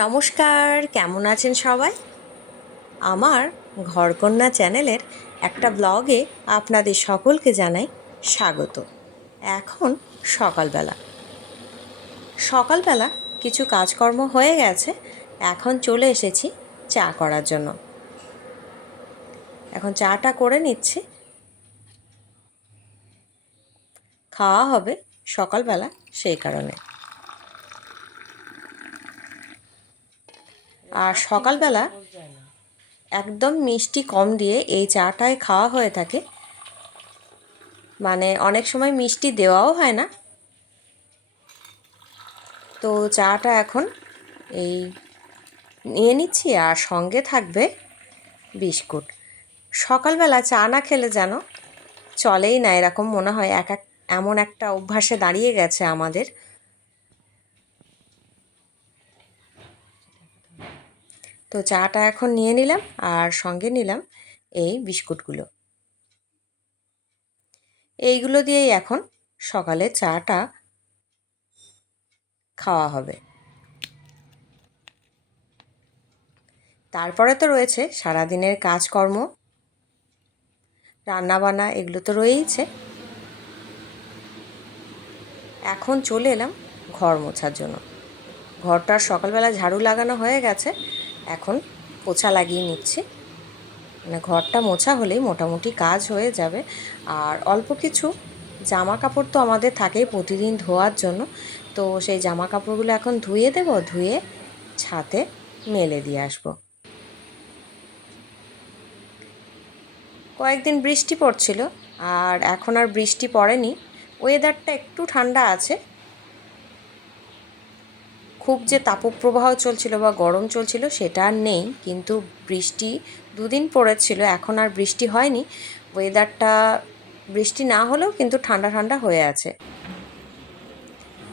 নমস্কার, কেমন আছেন সবাই? আমার ঘরকন্যা চ্যানেলের একটা ব্লগে আপনাদের সকলকে জানাই স্বাগত। এখন সকালবেলা। সকালবেলা কিছু কাজকর্ম হয়ে গেছে, এখন চলে এসেছি চা করার জন্য। এখন চাটা করে নিচ্ছি। খাওয়া হবে সকালবেলা, সেই কারণে। আর সকালবেলা একদম মিষ্টি কম দিয়ে এই চাটাই খাওয়া হয়ে থাকে। মানে অনেক সময় মিষ্টি দেওয়াও হয় না। তো চাটা এখন এই নিয়ে নিচ্ছি আর সঙ্গে থাকবে বিস্কুট। সকালবেলা চা না খেলে যেন চলেই না, এরকম মনে হয় এক এক, এমন একটা অভ্যাসে দাঁড়িয়ে গেছে আমাদের। তো চাটা এখন নিয়ে নিলাম আর সঙ্গে নিলাম এই বিস্কুটগুলো। এইগুলো দিয়েই এখন সকালে চাটা খাওয়া হবে। তারপরে তো রয়েছে সারাদিনের কাজকর্ম। রান্নাবান্না এগুলো তো রয়েইছে। এখন চলে এলাম ঘর মোছার জন্য। ঘরটার সকালবেলা ঝাড়ু লাগানো হয়ে গেছে। এখন পোছা লাগিয়ে নিচ্ছি। মানে ঘরটা মোছা হলেই মোটামুটি কাজ হয়ে যাবে। আর অল্প কিছু জামা কাপড় তো আমাদের থাকেই প্রতিদিন ধোয়ার জন্য। তো সেই জামা কাপড়গুলো এখন ধুয়ে দেব, ধুয়ে ছাতে মেলে দিয়ে আসব। কয়েকদিন বৃষ্টি পড়ছিল, আর এখন আর বৃষ্টি পড়েনি। ওয়েদারটা একটু ঠান্ডা আছে। খুব যে তাপপ্রবাহ চলছিল বা গরম চলছিল সেটা আর নেই, কিন্তু বৃষ্টি দুদিন পড়েছিল, এখন আর বৃষ্টি হয়নি। ওয়েদারটা বৃষ্টি না হলেও কিন্তু ঠান্ডা ঠান্ডা হয়ে আছে।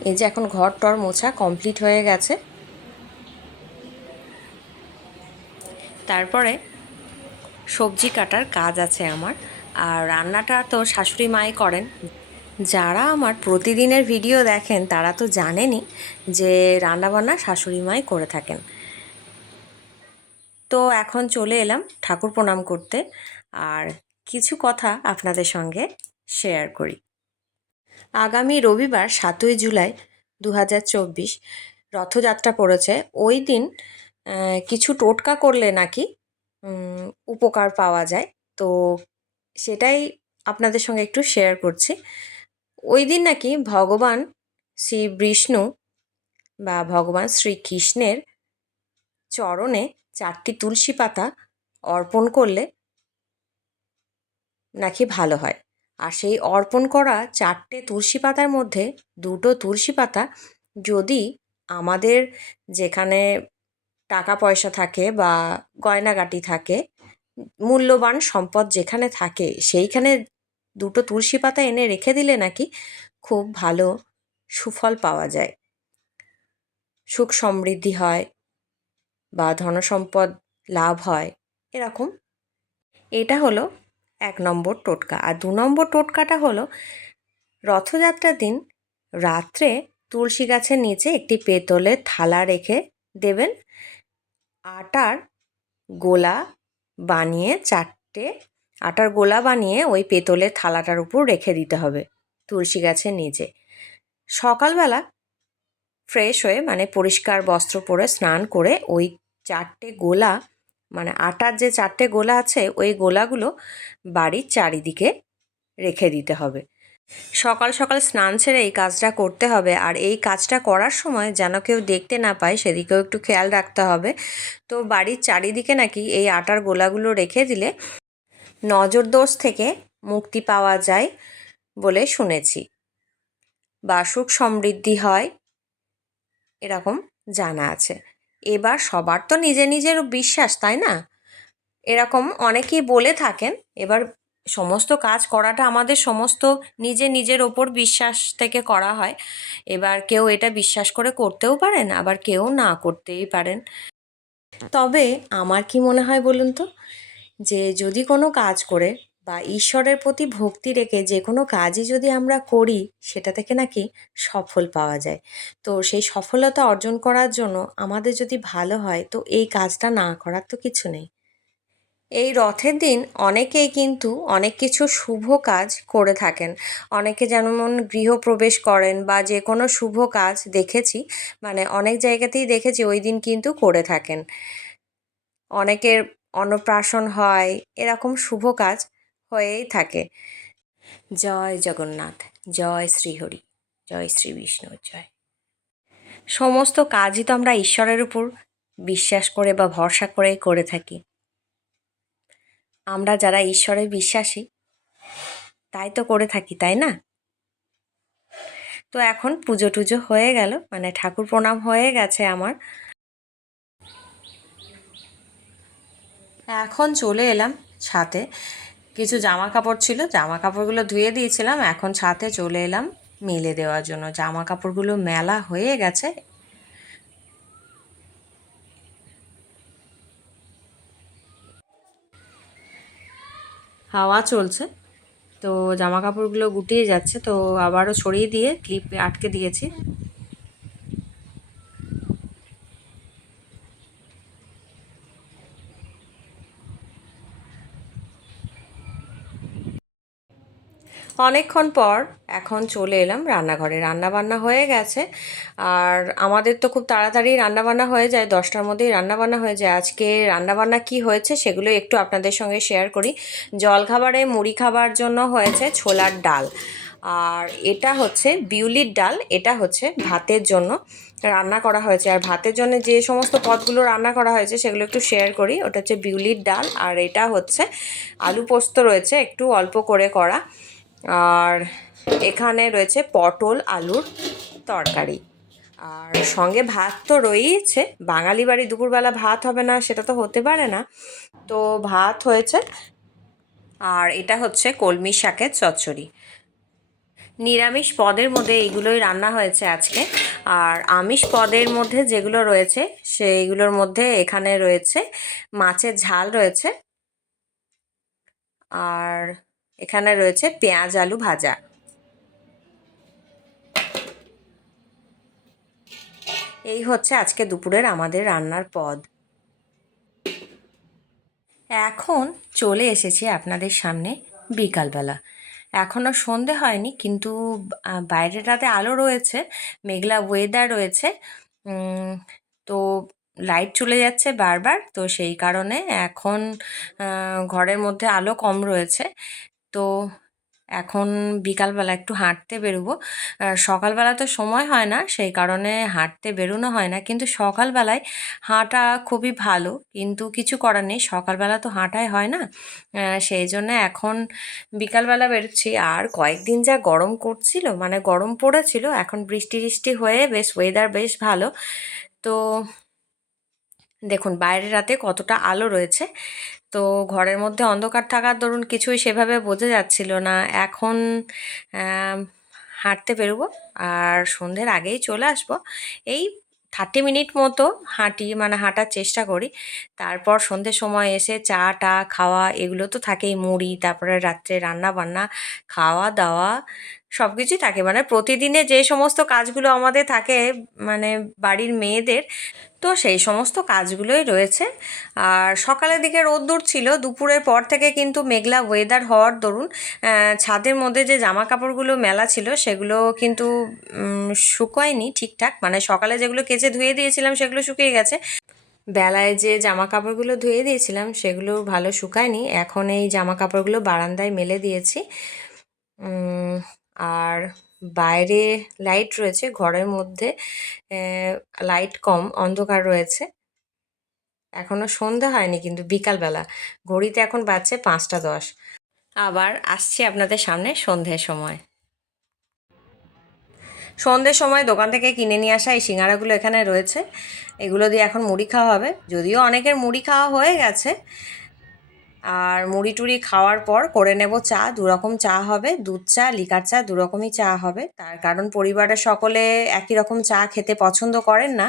এই যে এখন ঘর টর মোছা কমপ্লিট হয়ে গেছে। তারপরে সবজি কাটার কাজ আছে আমার, আর রান্নাটা তো শাশুড়ি মাই করেন। যারা আমার প্রতিদিনের ভিডিও দেখেন, তারা তো জানেনই যে রান্নাবান্না শাশুড়ি মাই করে থাকেন। তো এখন চলে এলাম ঠাকুর প্রণাম করতে, আর কিছু কথা আপনাদের সঙ্গে শেয়ার করি। আগামী রবিবার সাতই জুলাই দু হাজার চব্বিশ রথযাত্রা পড়েছে। ওই দিন কিছু টোটকা করলে নাকি উপকার পাওয়া যায়। তো সেটাই আপনাদের সঙ্গে একটু শেয়ার করছি। ওই দিন নাকি ভগবান শ্রী বিষ্ণু বা ভগবান শ্রীকৃষ্ণের চরণে চারটি তুলসী পাতা অর্পণ করলে নাকি ভালো হয়। আর সেই অর্পণ করা চারটে তুলসী পাতার মধ্যে দুটো তুলসী পাতা যদি আমাদের যেখানে টাকা পয়সা থাকে বা গয়নাগাটি থাকে, মূল্যবান সম্পদ যেখানে থাকে, সেইখানে দুটো তুলসী পাতা এনে রেখে দিলে নাকি খুব ভালো সুফল পাওয়া যায়। সুখ সমৃদ্ধি হয় বা ধনসম্পদ লাভ হয়, এরকম। এটা হলো এক নম্বর টোটকা। আর দু নম্বর টোটকাটা হলো রথযাত্রার দিন রাত্রে তুলসী গাছের নিচে একটি পেতলের থালা রেখে দেবেন। আটার গোলা বানিয়ে চারটে আটার গোলা বানিয়ে ওই পেতলের থালাটার উপর রেখে দিতে হবে, তুলসী গাছের নিচে। সকালবেলা ফ্রেশ হয়ে মানে পরিষ্কার বস্ত্র পরে স্নান করে ওই চারটে গোলা মানে আটার যে চারটে গোলা আছে, ওই গোলাগুলো বাড়ির চারিদিকে রেখে দিতে হবে। সকাল সকাল স্নান ছেড়ে এই কাজটা করতে হবে আর এই কাজটা করার সময় যেন কেউ দেখতে না পায়, সেদিকেও একটু খেয়াল রাখতে হবে। তো বাড়ির চারিদিকে নাকি এই আটার গোলাগুলো রেখে দিলে নজর দোষ থেকে মুক্তি পাওয়া যায় বলে শুনেছি। বা সুখ সমৃদ্ধি হয়, এরকম জানা আছে। এবার সবার তো নিজে নিজের বিশ্বাস, তাই না? এরকম অনেকেই বলে থাকেন, এবার সমস্ত কাজ করাটা আমাদের সমস্ত নিজে নিজের ওপর বিশ্বাস থেকে করা হয়। এবার কেউ এটা বিশ্বাস করে করতেও পারেন, আবার কেউ না করতেই পারেন। তবে আমার কি মনে হয় বলুন তো? যে যদি কোনো কাজ করে বা ঈশ্বরের প্রতি ভক্তি রেখে যে কোনো কাজই যদি আমরা করি, সেটা থেকে নাকি সফল পাওয়া যায়। তো সেই সফলতা অর্জন করার জন্য আমাদের যদি ভালো হয়, তো এই কাজটা না করার তো কিছু নেই। এই রথের দিন অনেকেই কিন্তু অনেক কিছু শুভ কাজ করে থাকেন। অনেকে যেমন গৃহপ্রবেশ করেন বা যে কোনো শুভ কাজ দেখেছি মানে অনেক জায়গাতেই দেখেছি, ওই দিন কিন্তু করে থাকেন। অনেকের অন্নপ্রাশন হয়, এরকম শুভ কাজ হয়েই থাকে। জয় জগন্নাথ, জয় শ্রীহরি, জয় শ্রী বিষ্ণু, জয়। সমস্ত কাজই তো আমরা ঈশ্বরের উপর বিশ্বাস করে বা ভরসা করে করে থাকি। আমরা যারা ঈশ্বরে বিশ্বাসী, তাই তো করে থাকি, তাই না? তো এখন পুজো টুজো হয়ে গেল মানে ঠাকুর প্রণাম হয়ে গেছে আমার। এখন চলে এলাম ছাতে কিছু জামা কাপড় ছিল জামা কাপড়গুলো ধুয়ে দিয়েছিলাম। এখন ছাতে চলে এলাম মেলে দেওয়ার জন্য। জামা কাপড়গুলো মেলা হয়ে গেছে। হাওয়া চলছে, তো জামা কাপড়গুলো গুটিয়ে যাচ্ছে, তো আবারও ছড়িয়ে দিয়ে ক্লিপ আটকে দিয়েছি। অনেকক্ষণ পর এখন চলে এলাম রান্নাঘরে। রান্নাবান্না হয়ে গেছে। আর আমাদের তো খুব তাড়াতাড়ি রান্নাবান্না হয়ে যায়, দশটার মধ্যেই রান্নাবান্না হয়ে যায়। আজকে রান্নাবান্না কি হয়েছে সেগুলো একটু আপনাদের সঙ্গে শেয়ার করি। জলখাবারে মুড়ি খাবার জন্য হয়েছে ছোলার ডাল। আর এটা হচ্ছে বিউলির ডাল, এটা হচ্ছে ভাতের জন্য রান্না করা হয়েছে। আর ভাতের জন্য যে সমস্ত পদগুলো রান্না করা হয়েছে সেগুলো একটু শেয়ার করি। ওটা হচ্ছে বিউলির ডাল আর এটা হচ্ছে আলু পোস্ত রয়েছে, একটু অল্প করে করা। আর এখানে রয়েছে পটল আলুর তরকারি। আর সঙ্গে ভাত তো রয়েইছে। বাঙালি বাড়ি দুপুরবেলা ভাত হবে না, সেটা তো হতে পারে না। তো ভাত হয়েছে। আর এটা হচ্ছে কলমি শাকের চচ্চড়ি। নিরামিষ পদের মধ্যে এইগুলোই রান্না হয়েছে আজকে। আর আমিষ পদের মধ্যে যেগুলো রয়েছে, সেইগুলোর মধ্যে এখানে রয়েছে মাছের ঝাল রয়েছে। আর এখানে রয়েছে পেঁয়াজ আলু ভাজা। এই হচ্ছে আজকে দুপুরের আমাদের রান্নার পদ। এখন চলে এসেছি আপনাদের সামনে বিকালবেলা। এখনও সন্ধে হয়নি, কিন্তু বাইরের রাতে আলো রয়েছে, মেঘলা ওয়েদার রয়েছে। তো লাইট চলে যাচ্ছে বারবার, তো সেই কারণে এখন ঘরের মধ্যে আলো কম রয়েছে। তো এখন বিকালবেলা একটু হাঁটতে বেরোবো। সকালবেলা তো সময় হয় না, সেই কারণে হাঁটতে বেরোনো হয় না। কিন্তু সকালবেলায় হাঁটা খুবই ভালো, কিন্তু কিছু করার নেই। সকালবেলা তো হাঁটাই হয় না। সেই জন্য এখন বিকালবেলা বেরোচ্ছি। আর কয়েকদিন যা গরম করছিল মানে গরম পড়েছিল, এখন বৃষ্টি বৃষ্টি হয়ে বেশ ওয়েদার বেশ ভালো। তো দেখুন, বাইরের রাতে কতটা আলো রয়েছে তো ঘরের মধ্যে অন্ধকার থাকার দরুন কিছুই সেভাবে বোঝা যাচ্ছিল না। এখন হাঁটতে বেরোবো আর সন্ধ্যের আগেই চলে আসব। এই থার্টি মিনিট মতো হাঁটি মানে হাঁটার চেষ্টা করি। তারপর সন্ধ্যের সময় এসে চা, টা, খাওয়া, এগুলো তো থাকেই। মুড়ি, তারপরে রাত্রে রান্না বান্না খাওয়া দাওয়া সব কিছুই থাকে। মানে প্রতিদিনে যে সমস্ত কাজগুলো আমাদের থাকে মানে বাড়ির মেয়েদের, তো সেই সমস্ত কাজগুলোই রয়েছে। আর সকালের দিকে রোদ্দুর ছিল, দুপুরের পর থেকে কিন্তু মেঘলা ওয়েদার হওয়ার দরুন ছাদের মধ্যে যে জামা কাপড়গুলো মেলা ছিল, সেগুলো কিন্তু শুকোয়নি ঠিকঠাক। মানে সকালে যেগুলো কেচে ধুয়ে দিয়েছিলাম, সেগুলো শুকিয়ে গেছে। বেলায় যে জামা কাপড়গুলো ধুয়ে দিয়েছিলাম, সেগুলো ভালো শুকায়নি। এখন এই জামা কাপড়গুলো বারান্দায় মেলে দিয়েছি। আর বাইরে লাইট রয়েছে, ঘরের মধ্যে লাইট কম, অন্ধকার রয়েছে। এখনও সন্ধে হয়নি কিন্তু বিকালবেলা, ঘড়িতে এখন বাজছে পাঁচটা দশ। আবার আসছি আপনাদের সামনে সন্ধ্যের সময়। সন্ধ্যের সময় দোকান থেকে কিনে নিয়ে আসা এই সিঙ্গারাগুলো এখানে রয়েছে। এগুলো দিয়ে এখন মুড়ি খাওয়া হবে। যদিও অনেকের মুড়ি খাওয়া হয়ে গেছে আর মুড়ি টুড়ি খাওয়ার পর করে নেব চা। দুরকম চা হবে, দুধ চা, লিকার চা দুরকমই চা হবে। তার কারণ পরিবারের সকলে একই রকম চা খেতে পছন্দ করেন না।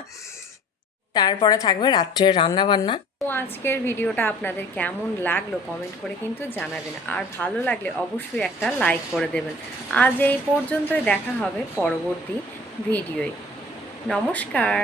তারপরে থাকবে রাত্রের রান্নাবান্না। তো আজকের ভিডিওটা আপনাদের কেমন লাগল কমেন্ট করে কিন্তু জানাবেন। আর ভালো লাগলে অবশ্যই একটা লাইক করে দেবেন। আজ এই পর্যন্তই দেখা হবে পরবর্তী ভিডিওয়। নমস্কার।